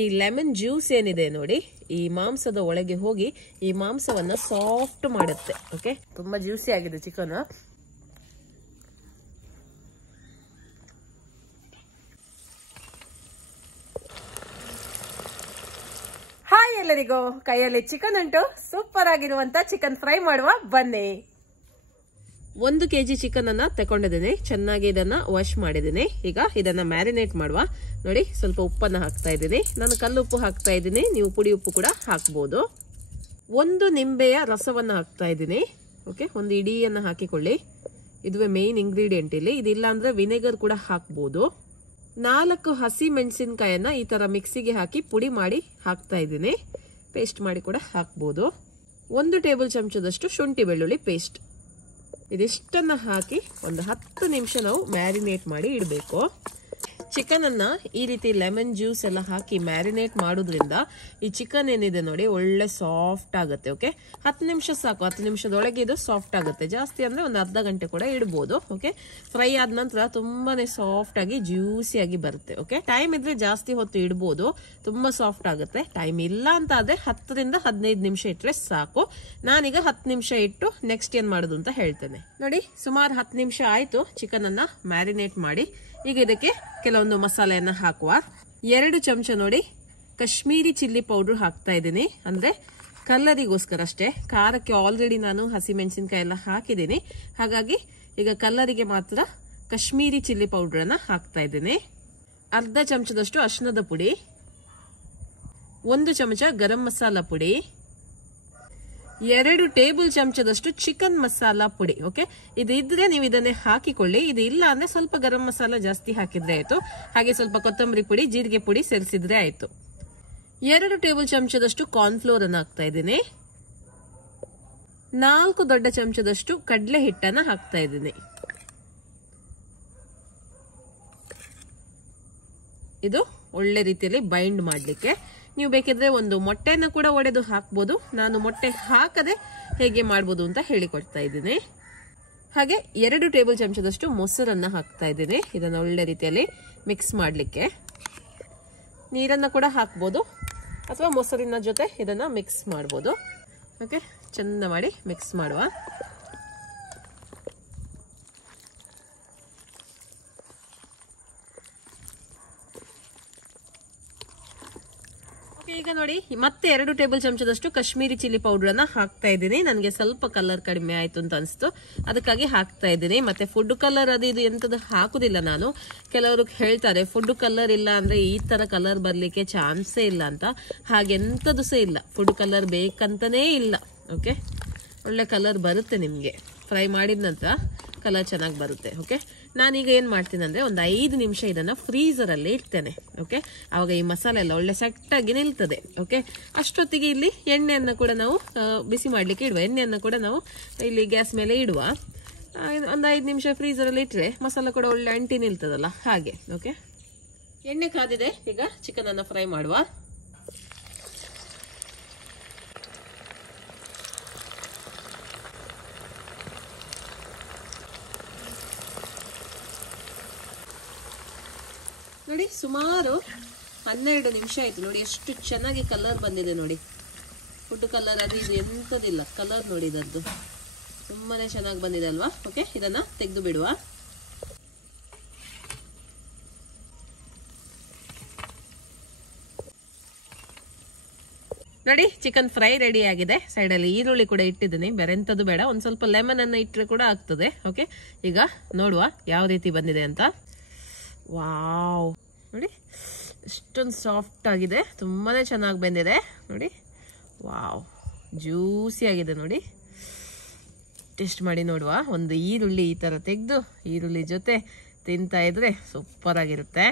ಈ lemon juice ಏನಿದೆ ನೋಡಿ, ಈ ಮಾಂಸದ ಒಳಗೆ ಹೋಗಿ ಈ ಮಾಂಸವನ್ನ ಸಾಫ್ಟ್ ಮಾಡುತ್ತೆ. ಓಕೆ, ತುಂಬಾ ಜ್ಯೂಸಿ ಆಗಿದೆ ಚಿಕನ್. ಹಾಯ್ ಎಲ್ಲರಿಗೂ, ಕೈಯಲ್ಲಿ ಚಿಕನ್ ಉಂಟು. ಸೂಪರ್ ಆಗಿರುವಂತ ಚಿಕನ್ ಫ್ರೈ ಮಾಡುವ ಬನ್ನಿ. 1 kg ಚಿಕನ್ ಅನ್ನ ತಗೊಂಡಿದ್ದೇನೆ. ಚೆನ್ನಾಗಿ ಇದನ್ನ ವಾಶ್ ಮಾಡಿದ್ದೀನಿ. ಈಗ ಇದನ್ನ ಮ್ಯಾರಿನೇಟ್ ಮಾಡುವ. ನೋಡಿ, ಸ್ವಲ್ಪ ಉಪ್ಪನ್ನ ಹಾಕ್ತಾ ಇದ್ದೀನಿ. ನಾನು ಕಲ್ಲುಪ್ಪು ಹಾಕ್ತಾ ಇದ್ದೀನಿ, ನೀವು ಪುಡಿ ಉಪ್ಪು ಕೂಡ ಹಾಕ್ಬೋದು. 1 ನಿಂಬೆಯ ರಸವನ್ನ ಹಾಕ್ತಾ ಇದ್ದೀನಿ. ಓಕೆ, 1 ಇಡಿಯನ್ನ ಹಾಕಿಕೊಳ್ಳಿ. ಇದುವೇ ಮೇನ್ ಇಂಗ್ರೀಡಿಯೆಂಟ್ ಇಲ್ಲಿ. ಇದಿಲ್ಲ ಅಂದ್ರೆ ವಿನೆಗರ್ ಕೂಡ ಹಾಕ್ಬೋದು. 4 ಹಸಿ ಮೆಣಸಿನಕಾಯನ್ನ ಈ ತರ ಮಿಕ್ಸಿಗೆ ಹಾಕಿ ಪುಡಿ ಮಾಡಿ ಹಾಕ್ತಾ ಇದ್ದೀನಿ. ಪೇಸ್ಟ್ ಮಾಡಿ ಕೂಡ ಹಾಕ್ಬೋದು. 1 ಟೇಬಲ್ ಚಮಚದಷ್ಟು ಶುಂಠಿ ಬೆಳ್ಳುಳ್ಳಿ ಪೇಸ್ಟ್. ಇದಿಷ್ಟನ್ನ ಹಾಕಿ ಒಂದು 10 ನಿಮಿಷ ನಾವು ಮ್ಯಾರಿನೇಟ್ ಮಾಡಿ ಇಡಬೇಕು. ಚಿಕನ್ ಅನ್ನ ಈ ರೀತಿ ಲೆಮನ್ ಜ್ಯೂಸ್ ಎಲ್ಲ ಹಾಕಿ ಮ್ಯಾರಿನೇಟ್ ಮಾಡೋದ್ರಿಂದ ಈ ಚಿಕನ್ ಏನಿದೆ ನೋಡಿ ಒಳ್ಳೆ ಸಾಫ್ಟ್ ಆಗುತ್ತೆ. ಓಕೆ, 10 ನಿಮಿಷ ಸಾಕು. 10 ನಿಮಿಷದೊಳಗೆ ಇದು ಸಾಫ್ಟ್ ಆಗುತ್ತೆ. ಜಾಸ್ತಿ ಅಂದ್ರೆ ಒಂದು ಅರ್ಧ ಗಂಟೆ ಕೂಡ ಇಡಬಹುದು. ಓಕೆ, ಫ್ರೈ ಆದ ನಂತರ ತುಂಬಾನೇ ಸಾಫ್ಟ್ ಆಗಿ ಜ್ಯೂಸಿ ಆಗಿ ಬರುತ್ತೆ. ಓಕೆ, ಟೈಮ್ ಇದ್ರೆ ಜಾಸ್ತಿ ಹೊತ್ತು ಇಡಬಹುದು, ತುಂಬಾ ಸಾಫ್ಟ್ ಆಗುತ್ತೆ. ಟೈಮ್ ಇಲ್ಲ ಅಂತ ಆದ್ರೆ 10 ರಿಂದ 15 ನಿಮಿಷ ಇಟ್ರೆ ಸಾಕು. ನಾನೀಗ 10 ನಿಮಿಷ ಇಟ್ಟು ನೆಕ್ಸ್ಟ್ ಏನ್ ಮಾಡೋದು ಅಂತ ಹೇಳ್ತೇನೆ. ನೋಡಿ, ಸುಮಾರು 10 ನಿಮಿಷ ಆಯ್ತು ಚಿಕನ್ ಅನ್ನ ಮ್ಯಾರಿನೇಟ್ ಮಾಡಿ. ಈಗ ಇದಕ್ಕೆ ಕೆಲವೊಂದು ಮಸಾಲೆಯನ್ನ ಹಾಕುವ. 2 ಚಮಚ ನೋಡಿ ಕಾಶ್ಮೀರಿ ಚಿಲ್ಲಿ ಪೌಡರ್ ಹಾಕ್ತಾ ಇದ್ದೀನಿ. ಅಂದ್ರೆ ಕಲ್ಲರಿಗೋಸ್ಕರ ಅಷ್ಟೇ. ಖಾರಕ್ಕೆ ಆಲ್ರೆಡಿ ನಾನು ಹಸಿ ಮೆಣಸಿನಕಾಯಿ ಎಲ್ಲ ಹಾಕಿದ್ದೀನಿ. ಹಾಗಾಗಿ ಈಗ ಕಲ್ಲರಿಗೆ ಮಾತ್ರ ಕಾಶ್ಮೀರಿ ಚಿಲ್ಲಿ ಪೌಡರ್ ಅನ್ನ ಹಾಕ್ತಾ ಇದ್ದೀನಿ. ಅರ್ಧ ಚಮಚದಷ್ಟು ಅರಿಶಿಣದ ಪುಡಿ, 1 ಚಮಚ ಗರಂ ಮಸಾಲಾ ಪುಡಿ, 2 ಟೇಬಲ್ ಚಮಚದಷ್ಟು ಚಿಕನ್ ಮಸಾಲಾ ಪುಡಿ. ಓಕೆ, ಇದು ಇದ್ರೆ ನೀವು ಇದನ್ನೇ ಹಾಕಿಕೊಳ್ಳಿ. ಇದು ಇಲ್ಲ ಅಂದ್ರೆ ಸ್ವಲ್ಪ ಗರಂ ಮಸಾಲ ಜಾಸ್ತಿ ಹಾಕಿದ್ರೆ ಆಯ್ತು. ಹಾಗೆ ಸ್ವಲ್ಪ ಕೊತ್ತಂಬರಿ ಪುಡಿ, ಜೀರಿಗೆ ಪುಡಿ ಸೇರಿಸಿದ್ರೆ ಆಯ್ತು. 2 ಟೇಬಲ್ ಚಮಚದಷ್ಟು ಕಾರ್ನ್ಫ್ಲೋರ್ ಅನ್ನ ಹಾಕ್ತಾ ಇದ್ದೀನಿ. 4 ದೊಡ್ಡ ಚಮಚದಷ್ಟು ಕಡಲೆ ಹಿಟ್ಟನ್ನ ಹಾಕ್ತಾ ಇದ್ದೀನಿ. ಇದು ಒಳ್ಳೆ ರೀತಿಯಲ್ಲಿ ಬೈಂಡ್ ಮಾಡ್ಲಿಕ್ಕೆ. ನೀವು ಬೇಕಿದ್ರೆ ಒಂದು ಮೊಟ್ಟೆನ ಕೂಡ ಒಡೆದು ಹಾಕ್ಬೋದು. ನಾನು ಮೊಟ್ಟೆ ಹಾಕದೆ ಹೇಗೆ ಮಾಡ್ಬೋದು ಅಂತ ಹೇಳಿಕೊಡ್ತಾ ಇದ್ದೀನಿ. ಹಾಗೆ 2 ಟೇಬಲ್ ಚಮಚದಷ್ಟು ಮೊಸರನ್ನ ಹಾಕ್ತಾ ಇದ್ದೀನಿ. ಇದನ್ನ ಒಳ್ಳೆ ರೀತಿಯಲ್ಲಿ ಮಿಕ್ಸ್ ಮಾಡ್ಲಿಕ್ಕೆ. ನೀರನ್ನ ಕೂಡ ಹಾಕ್ಬೋದು ಅಥವಾ ಮೊಸರಿನ ಜೊತೆ ಇದನ್ನ ಮಿಕ್ಸ್ ಮಾಡ್ಬೋದು. ಓಕೆ, ಚೆಂದ ಮಾಡಿ ಮಿಕ್ಸ್ ಮಾಡುವ. ಈಗ ನೋಡಿ, ಮತ್ತೆ 2 ಟೇಬಲ್ ಚಮಚದಷ್ಟು ಕಾಶ್ಮೀರಿ ಚಿಲ್ಲಿ ಪೌಡರ್ ಅನ್ನ ಹಾಕ್ತಾ ಇದ್ದೀನಿ. ನನಗೆ ಸ್ವಲ್ಪ ಕಲರ್ ಕಡಿಮೆ ಆಯ್ತು ಅಂತ ಅನಿಸ್ತು, ಅದಕ್ಕಾಗಿ ಹಾಕ್ತಾ ಇದ್ದೀನಿ. ಮತ್ತೆ ಫುಡ್ ಕಲರ್ ಅದು ಇದು ಎಂತದ್ದು ಹಾಕುದಿಲ್ಲ ನಾನು. ಕೆಲವರು ಹೇಳ್ತಾರೆ ಫುಡ್ ಕಲರ್ ಇಲ್ಲ ಅಂದ್ರೆ ಈ ತರ ಕಲರ್ ಬರ್ಲಿಕ್ಕೆ ಚಾನ್ಸೇ ಇಲ್ಲ ಅಂತ. ಹಾಗೆಂತದ್ದು ಸಹ ಇಲ್ಲ, ಫುಡ್ ಕಲರ್ ಬೇಕಂತಾನೇ ಇಲ್ಲ. ಓಕೆ, ಒಳ್ಳೆ ಕಲರ್ ಬರುತ್ತೆ ನಿಮ್ಗೆ. ಫ್ರೈ ಮಾಡಿದ ನಂತರ ಕಲರ್ ಚೆನ್ನಾಗಿ ಬರುತ್ತೆ. ಓಕೆ, ನಾನೀಗ ಏನ್ ಮಾಡ್ತೀನಿ ಅಂದ್ರೆ ಒಂದು 5 ನಿಮಿಷ ಇದನ್ನ ಫ್ರೀಸರ್ ಅಲ್ಲಿ ಇಡ್ತೇನೆ. ಓಕೆ, ಅವಾಗ ಈ ಮಸಾಲೆ ಎಲ್ಲ ಒಳ್ಳೆ ಸೆಟ್ ಆಗಿ ನಿಲ್ತದೆ. ಓಕೆ, ಅಷ್ಟೊತ್ತಿಗೆ ಇಲ್ಲಿ ಎಣ್ಣೆಯನ್ನ ಕೂಡ ನಾವು ಬಿಸಿ ಮಾಡ್ಲಿಕ್ಕೆ ಇಡುವ. ಎಣ್ಣೆಯನ್ನ ಕೂಡ ನಾವು ಇಲ್ಲಿ ಗ್ಯಾಸ್ ಮೇಲೆ ಇಡುವ. ಒಂದು 5 ನಿಮಿಷ ಫ್ರೀಸರ್ ಅಲ್ಲಿ ಇಟ್ರೆ ಮಸಾಲೆ ಕೂಡ ಒಳ್ಳೆ ಅಂಟಿ ನಿಲ್ತದಲ್ಲ ಹಾಗೆ. ಓಕೆ, ಎಣ್ಣೆ ಕಾದಿದೆ. ಈಗ ಚಿಕನ್ ಅನ್ನ ಫ್ರೈ ಮಾಡುವ. ನೋಡಿ, ಸುಮಾರು 12 ನಿಮಿಷ ಆಯ್ತು. ನೋಡಿ ಎಷ್ಟು ಚೆನ್ನಾಗಿ ಕಲರ್ ಬಂದಿದೆ ನೋಡಿ. ಫುಡ್ ಕಲರ್ ಅದು ಇದು ಎಂತದಿಲ್ಲ, ಕಲರ್ ನೋಡಿ ಇದದ್ದು ತುಂಬಾನೇ ಚೆನ್ನಾಗಿ ಬಂದಿದೆ ಅಲ್ವಾ. ಓಕೆ, ಇದನ್ನ ತೆಗೆದು ಬಿಡುವ. ನೋಡಿ, ಚಿಕನ್ ಫ್ರೈ ರೆಡಿ ಆಗಿದೆ. ಸೈಡ್ ಅಲ್ಲಿ ಈರುಳ್ಳಿ ಕೂಡ ಇಟ್ಟಿದ್ದೀನಿ. ಬೇರೆಂತದ್ದು ಬೇಡ, ಒಂದ್ ಸ್ವಲ್ಪ ಲೆಮನ್ ಅನ್ನ ಇಟ್ಟರೆ ಕೂಡ ಆಗ್ತದೆ. ಓಕೆ, ಈಗ ನೋಡುವ ಯಾವ ರೀತಿ ಬಂದಿದೆ ಅಂತ. ವಾವ್, ನೋಡಿ ಎಷ್ಟೊಂದು ಸಾಫ್ಟ್ ಆಗಿದೆ, ತುಂಬಾನೇ ಚೆನ್ನಾಗಿ ಬಂದಿದೆ ನೋಡಿ. ವಾವ್, ಜ್ಯೂಸಿ ಆಗಿದೆ ನೋಡಿ. ಟೇಸ್ಟ್ ಮಾಡಿ ನೋಡುವ. ಒಂದು ಈರುಳ್ಳಿ ಈ ತರ ತೆಗೆದು ಈರುಳ್ಳಿ ಜೊತೆ ತಿಂತಾ ಇದ್ರೆ ಸೂಪರ್ ಆಗಿರುತ್ತೆ.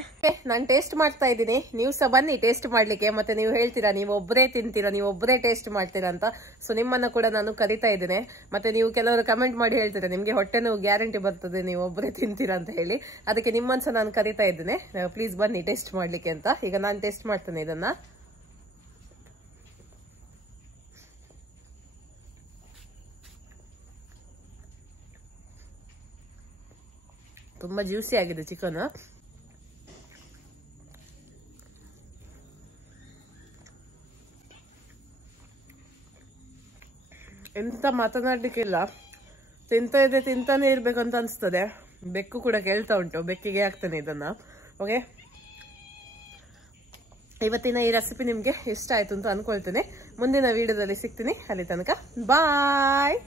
ನಾನು ಟೇಸ್ಟ್ ಮಾಡ್ತಾ ಇದ್ದೀನಿ, ನೀವು ಸಹ ಬನ್ನಿ ಟೇಸ್ಟ್ ಮಾಡ್ಲಿಕ್ಕೆ. ಮತ್ತೆ ನೀವು ಹೇಳ್ತೀರಾ ನೀವು ಒಬ್ಬರೇ ತಿಂತೀರಾ, ನೀವು ಒಬ್ಬರೇ ಟೇಸ್ಟ್ ಮಾಡ್ತೀರಾ ಅಂತ. ಸೊ ನಿಮ್ಮನ್ನ ಕೂಡ ನಾನು ಕರಿತಾ ಇದ್ದೇನೆ. ಮತ್ತೆ ನೀವು ಕೆಲವರು ಕಮೆಂಟ್ ಮಾಡಿ ಹೇಳ್ತೀರಾ ನಿಮ್ಗೆ ಹೊಟ್ಟೆ ನೋವು ಗ್ಯಾರಂಟಿ ಬರ್ತದೆ ನೀವು ಒಬ್ಬರೇ ತಿಂತೀರಾ ಅಂತ ಹೇಳಿ. ಅದಕ್ಕೆ ನಿಮ್ಮನ್ನ ಸಹ ನಾನು ಕರಿತಾ ಇದ್ದೇನೆ, ಪ್ಲೀಸ್ ಬನ್ನಿ ಟೇಸ್ಟ್ ಮಾಡ್ಲಿಕ್ಕೆ ಅಂತ. ಈಗ ನಾನು ಟೇಸ್ಟ್ ಮಾಡ್ತೇನೆ ಇದನ್ನ. ತುಂಬಾ ಜ್ಯೂಸಿ ಆಗಿದೆ ಚಿಕನ್. ಎಂತ ಮಾತನಾಡ್ಲಿಕ್ಕಿಲ್ಲ, ತಿಂತಾನೆ ಇರ್ಬೇಕಂತ ಅನ್ಸ್ತದೆ. ಬೆಕ್ಕು ಕೂಡ ಕೇಳ್ತಾ ಉಂಟು, ಬೆಕ್ಕಿಗೆ ಹಾಕ್ತೇನೆ ಇದನ್ನ. ಓಕೆ, ಇವತ್ತಿನ ಈ ರೆಸಿಪಿ ನಿಮ್ಗೆ ಇಷ್ಟ ಆಯ್ತು ಅಂತ ಅನ್ಕೊಳ್ತೇನೆ. ಮುಂದಿನ ವಿಡಿಯೋದಲ್ಲಿ ಸಿಗ್ತೀನಿ. ಅಲ್ಲಿ ತನಕ ಬಾಯ್.